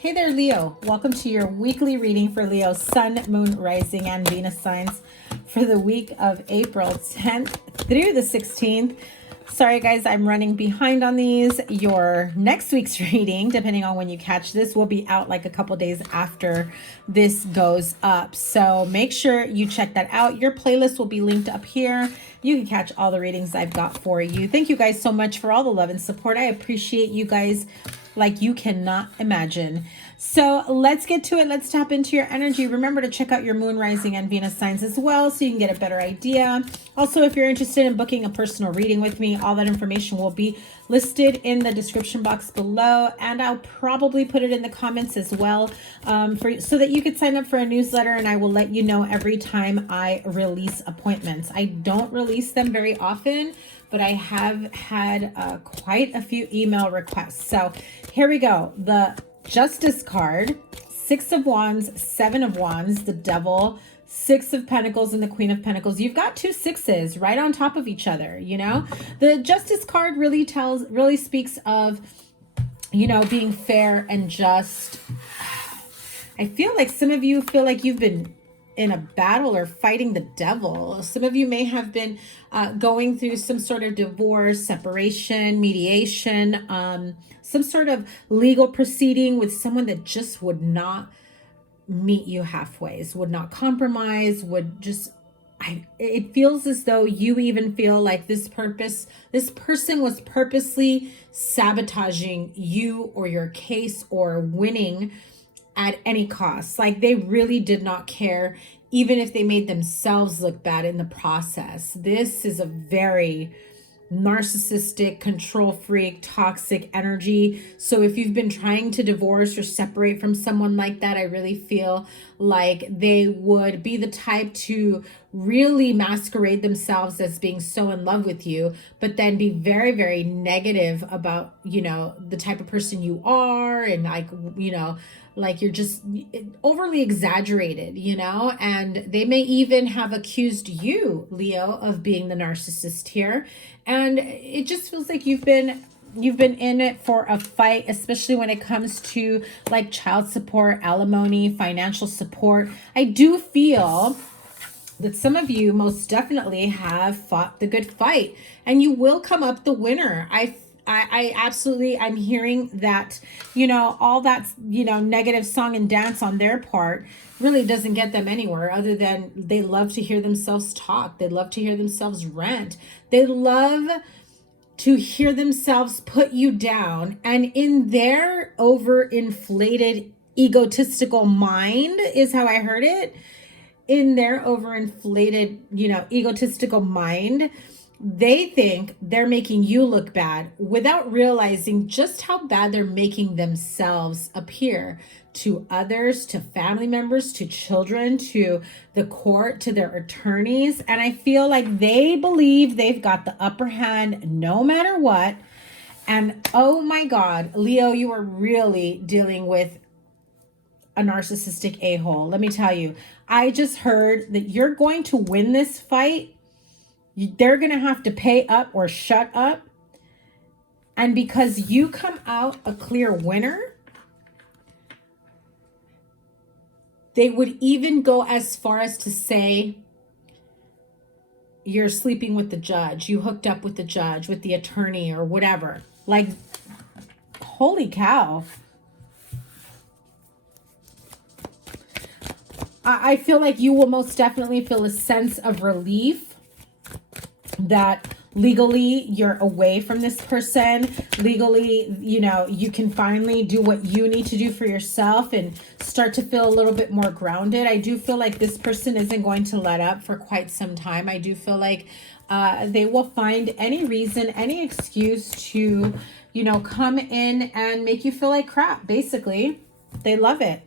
Hey there, Leo. Welcome to your weekly reading for Leo Sun, Moon, Rising, and Venus signs for the week of April 10th through the 16th. Sorry, guys, I'm running behind on these. Your next week's reading, depending on when you catch this, will be out like a couple days after this goes up. So make sure you check that out. Your playlist will be linked up here. You can catch all the readings I've got for you. Thank you guys so much for all the love and support. I appreciate you guys like you cannot imagine. So let's get to it. Let's tap into your energy. Remember to check out your moon, rising, and Venus signs as well so you can get a better idea. Also, if you're interested in booking a personal reading with me, all that information will be listed in the description box below, and I'll probably put it in the comments as well so that you could sign up for a newsletter, and I will let you know every time I release appointments. I don't release them very often, but I have had quite a few email requests. So here we go. The Justice card, Six of Wands, Seven of Wands, the Devil, Six of Pentacles, and the Queen of Pentacles. You've got two sixes right on top of each other, you know? The Justice card really speaks of, you know, being fair and just. I feel like some of you feel like you've been in a battle or fighting the devil. Some of you may have been going through some sort of divorce, separation, mediation, some sort of legal proceeding with someone that just would not meet you halfway, would not compromise, would just, it feels as though you even feel like this person was purposely sabotaging you or your case or winning at any cost. Like they really did not care, even if they made themselves look bad in the process. This is a very narcissistic, control freak, toxic energy. So if you've been trying to divorce or separate from someone like that, I really feel like they would be the type to really masquerade themselves as being so in love with you, but then be very, very negative about, you know, the type of person you are, and like, you know, like you're just overly exaggerated, you know, and they may even have accused you, Leo, of being the narcissist here. And it just feels like you've been in it for a fight, especially when it comes to like child support, alimony, financial support. I do feel that some of you most definitely have fought the good fight, and you will come up the winner. I absolutely, I'm hearing that, you know, all that, you know, negative song and dance on their part really doesn't get them anywhere other than they love to hear themselves talk. They love to hear themselves rant. They love to hear themselves put you down. And in their overinflated, egotistical mind is how I heard it. In their overinflated, you know, egotistical mind, they think they're making you look bad without realizing just how bad they're making themselves appear to others, to family members, to children, to the court, to their attorneys. And I feel like they believe they've got the upper hand no matter what. And oh my God, Leo, you are really dealing with a narcissistic a-hole. Let me tell you, I just heard that you're going to win this fight. They're going to have to pay up or shut up. And because you come out a clear winner, they would even go as far as to say you're sleeping with the judge. You hooked up with the judge, with the attorney or whatever. Like, holy cow. I feel like you will most definitely feel a sense of relief that legally you're away from this person. Legally, you know, you can finally do what you need to do for yourself and start to feel a little bit more grounded. I do feel like this person isn't going to let up for quite some time. I do feel like they will find any reason, any excuse to, you know, come in and make you feel like crap. Basically, they love it.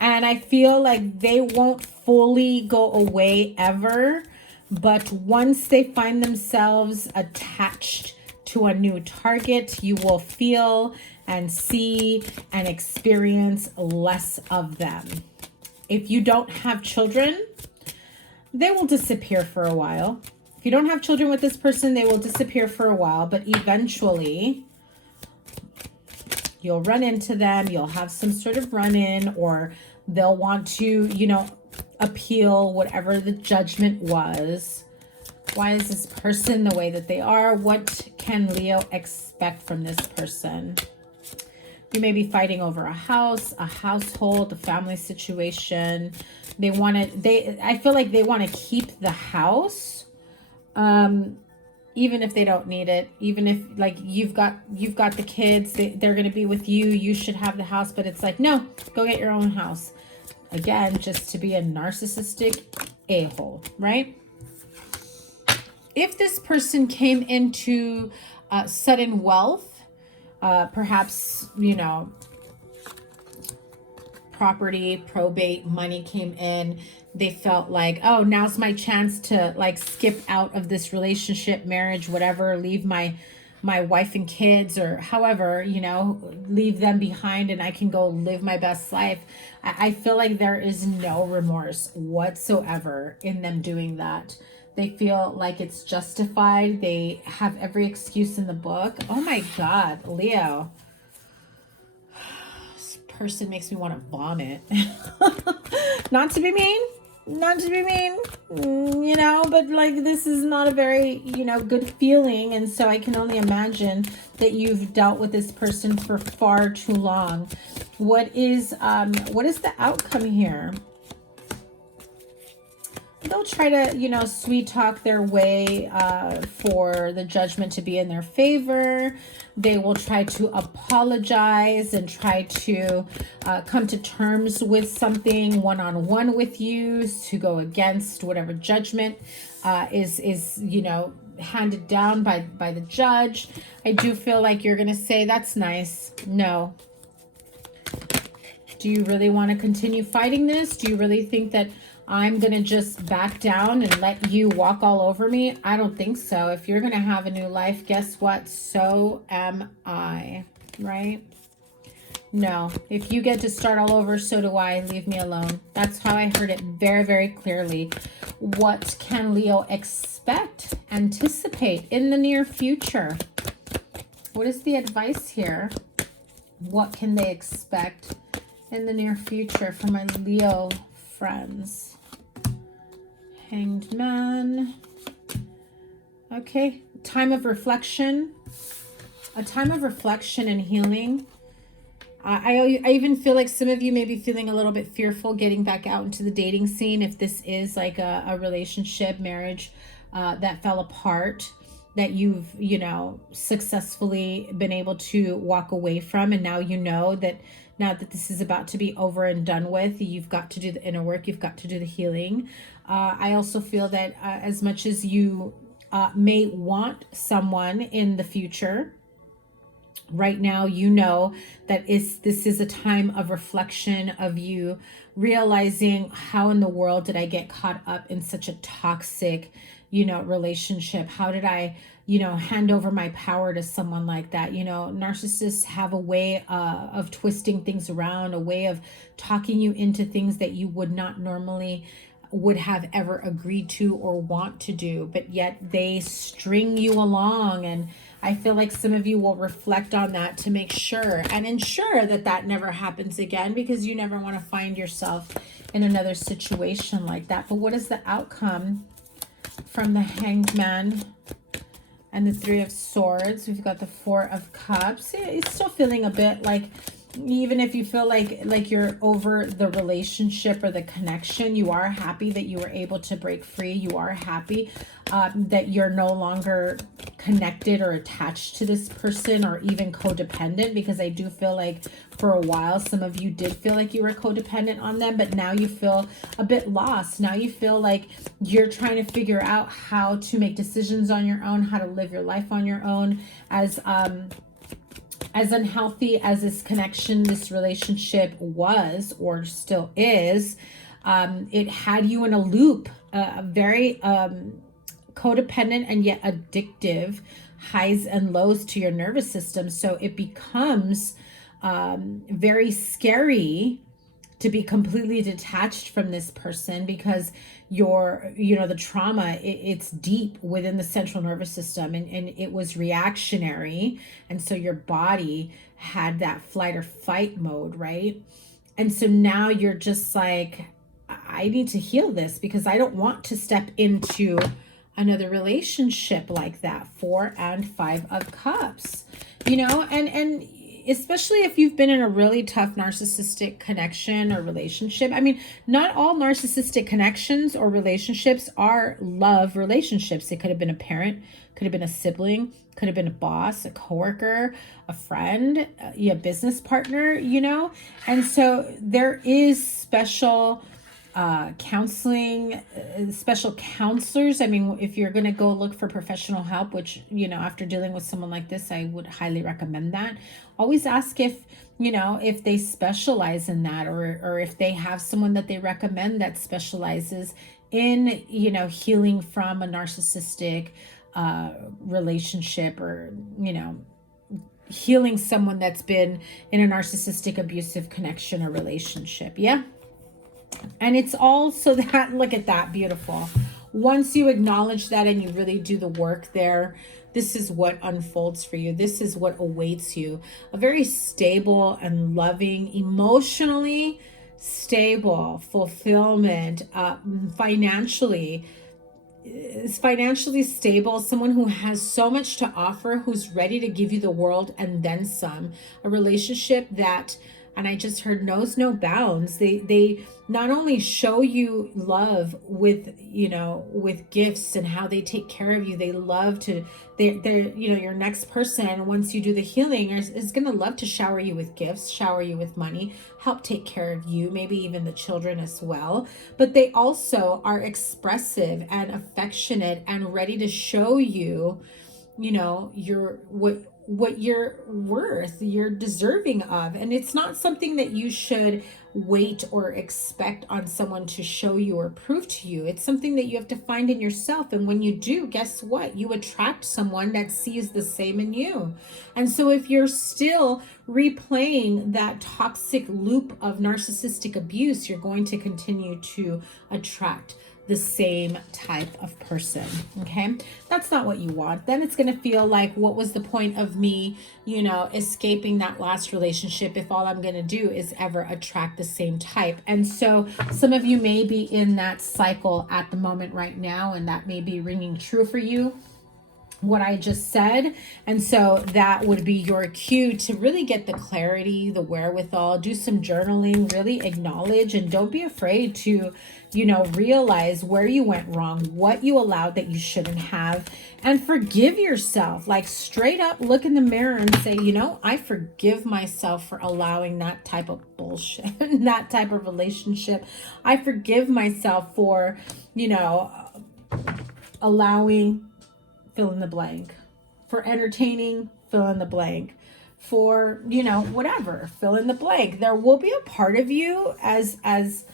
And I feel like they won't fully go away ever. But once they find themselves attached to a new target, you will feel and see and experience less of them. If you don't have children, they will disappear for a while. If you don't have children with this person, they will disappear for a while. But eventually, You'll run into them. You'll have some sort of run-in, or they'll want to, you know, appeal whatever the judgment was. Why is this person the way that they are? What can Leo expect from this person? You may be fighting over a house, a household, a family situation. They want to, I feel like they want to keep the house, even if they don't need it, even if like you've got the kids, they're going to be with you. You should have the house, but it's like, no, go get your own house. Again, just to be a narcissistic a-hole, right? If this person came into sudden wealth, perhaps, you know, property, probate, money came in. They felt like, oh, now's my chance to like skip out of this relationship, marriage, whatever, leave my wife and kids, or however, you know, leave them behind and I can go live my best life. I feel like there is no remorse whatsoever in them doing that. They feel like it's justified. They have every excuse in the book. Oh my God, Leo. This person makes me want to vomit. Not to be mean. Not to be mean, you know, but like this is not a very, you know, good feeling. And so I can only imagine that you've dealt with this person for far too long. What is the outcome here? They'll try to, you know, sweet talk their way for the judgment to be in their favor. They will try to apologize and try to come to terms with something one-on-one with you to go against whatever judgment is, you know, handed down by the judge. I do feel like you're going to say, that's nice. No. Do you really want to continue fighting this? Do you really think that I'm going to just back down and let you walk all over me? I don't think so. If you're going to have a new life, guess what? So am I, right? No. If you get to start all over, so do I. Leave me alone. That's how I heard it very, very clearly. What can Leo expect, anticipate in the near future? What is the advice here? What can they expect in the near future from my Leo friends? Hanged Man. Okay, time of reflection. A time of reflection and healing. I even feel like some of you may be feeling a little bit fearful getting back out into the dating scene if this is like a relationship, marriage that fell apart, that you've, you know, successfully been able to walk away from. And now you know that now that this is about to be over and done with, you've got to do the inner work. You've got to do the healing. I also feel that as much as you may want someone in the future, right now, you know that this is a time of reflection, of you realizing, how in the world did I get caught up in such a toxic, you know, relationship? How did I, you know, hand over my power to someone like that? You know, narcissists have a way of twisting things around, a way of talking you into things that you would not normally would have ever agreed to or want to do, but yet they string you along. And I feel like some of you will reflect on that to make sure and ensure that that never happens again, because you never want to find yourself in another situation like that. But what is the outcome from the Hanged Man and the Three of Swords? We've got the Four of Cups. It's still feeling a bit like, even if you feel like you're over the relationship or the connection, you are happy that you were able to break free. You are happy that you're no longer connected or attached to this person, or even codependent, because I do feel like for a while some of you did feel like you were codependent on them, but now you feel a bit lost. Now you feel like you're trying to figure out how to make decisions on your own, how to live your life on your own. As unhealthy as this connection, this relationship was or still is, it had you in a loop, very codependent and yet addictive, highs and lows to your nervous system. So it becomes very scary to be completely detached from this person because the trauma, it's deep within the central nervous system, and it was reactionary. And so your body had that flight or fight mode, right? And so now you're just like, I need to heal this because I don't want to step into another relationship like that. 4 and 5 of Cups, and especially if you've been in a really tough narcissistic connection or relationship. I mean, not all narcissistic connections or relationships are love relationships. It could have been a parent, could have been a sibling, could have been a boss, a coworker, a friend, a business partner, And so there is special counseling, special counselors. I mean, if you're going to go look for professional help, which, after dealing with someone like this, I would highly recommend that. Always ask if they specialize in that, or if they have someone that they recommend that specializes in, healing from a narcissistic relationship, or, healing someone that's been in a narcissistic abusive connection or relationship. Yeah. And it's all so that, look at that, beautiful. Once you acknowledge that and you really do the work there, this is what unfolds for you. This is what awaits you. A very stable and loving, emotionally stable fulfillment, financially stable, someone who has so much to offer, who's ready to give you the world and then some. A relationship that, and I just heard, knows no bounds. They not only show you love with gifts and how they take care of you. They love to, they're your next person, once you do the healing, is going to love to shower you with gifts, shower you with money, help take care of you, maybe even the children as well. But they also are expressive and affectionate and ready to show you, what you're worth, you're deserving of. And it's not something that you should wait or expect on someone to show you or prove to you. It's something that you have to find in yourself. And when you do, guess what? You attract someone that sees the same in you. And so if you're still replaying that toxic loop of narcissistic abuse, you're going to continue to attract the same type of person. Okay, that's not what you want. Then it's going to feel like, what was the point of me, escaping that last relationship if all I'm going to do is ever attract the same type? And so some of you may be in that cycle at the moment right now, and that may be ringing true for you, what I just said. And so that would be your cue to really get the clarity, the wherewithal, do some journaling, really acknowledge, and don't be afraid to, realize where you went wrong, what you allowed that you shouldn't have, and forgive yourself. Like, straight up look in the mirror and say, I forgive myself for allowing that type of bullshit, that type of relationship. I forgive myself for, allowing fill in the blank, for entertaining, fill in the blank, for, whatever, fill in the blank. There will be a part of you, as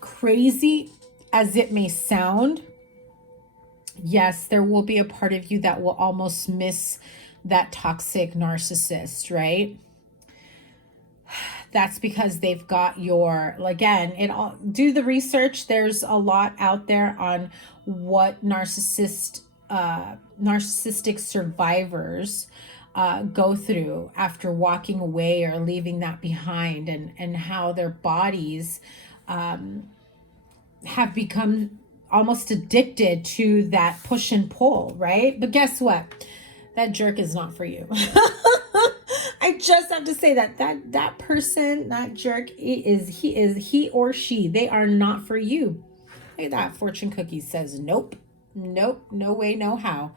crazy as it may sound. Yes, there will be a part of you that will almost miss that toxic narcissist, right? That's because they've got your, again, do the research. There's a lot out there on what narcissistic survivors go through after walking away or leaving that behind, and how their bodies have become almost addicted to that push and pull, right? But guess what? That jerk is not for you. I just have to say that person, that jerk, he or she, they are not for you. Look at that. Fortune cookie says nope, no way, no how.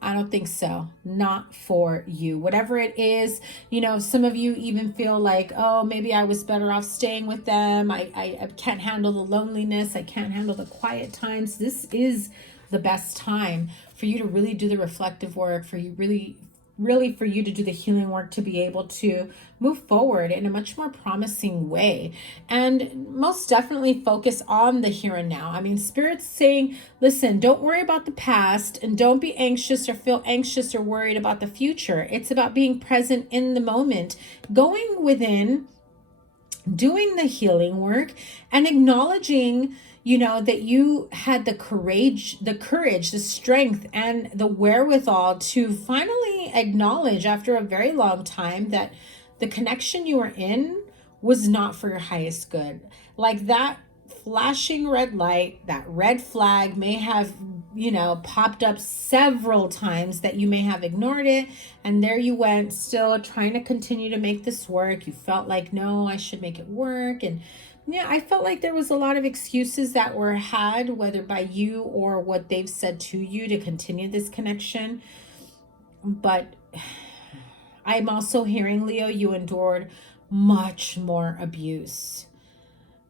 I don't think so. Not for you. Whatever it is, some of you even feel like, oh, maybe I was better off staying with them. I can't handle the loneliness. I can't handle the quiet times. This is the best time for you to really do the reflective work, for you really for you to do the healing work, to be able to move forward in a much more promising way, and most definitely focus on the here and now. I mean, Spirit's saying, listen, don't worry about the past, and don't be anxious or feel anxious or worried about the future. It's about being present in the moment, going within, doing the healing work and acknowledging, you know, that you had the courage, the strength, and the wherewithal to finally acknowledge after a very long time that the connection you were in was not for your highest good. Like that flashing red light, that red flag may have, you know, popped up several times that you may have ignored it. And there you went, still trying to continue to make this work. You felt like, no, I should make it work. And yeah, I felt like there was a lot of excuses that were had, whether by you or what they've said to you, to continue this connection. But I'm also hearing, Leo, you endured much more abuse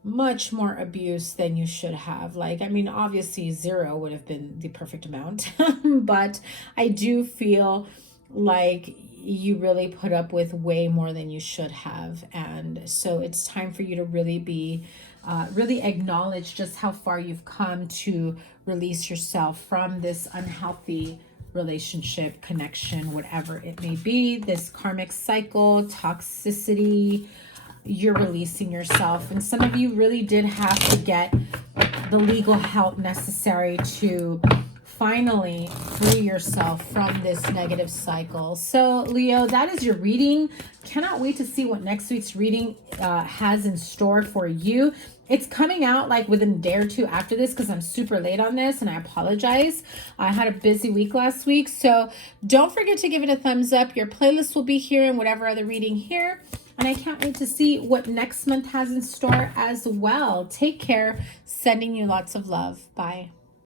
than you should have. Like, I mean, obviously 0 would have been the perfect amount, but I do feel like you really put up with way more than you should have. And so it's time for you to really be, really acknowledge just how far you've come to release yourself from this unhealthy relationship, connection, whatever it may be, this karmic cycle, toxicity. You're releasing yourself. And some of you really did have to get the legal help necessary to finally free yourself from this negative cycle. So Leo, that is your reading. Cannot wait to see what next week's reading has in store for you. It's coming out like within a day or two after this because I'm super late on this and I apologize. I had a busy week last week. So don't forget to give it a thumbs up. Your playlist will be here and whatever other reading here. And I can't wait to see what next month has in store as well. Take care. Sending you lots of love. Bye.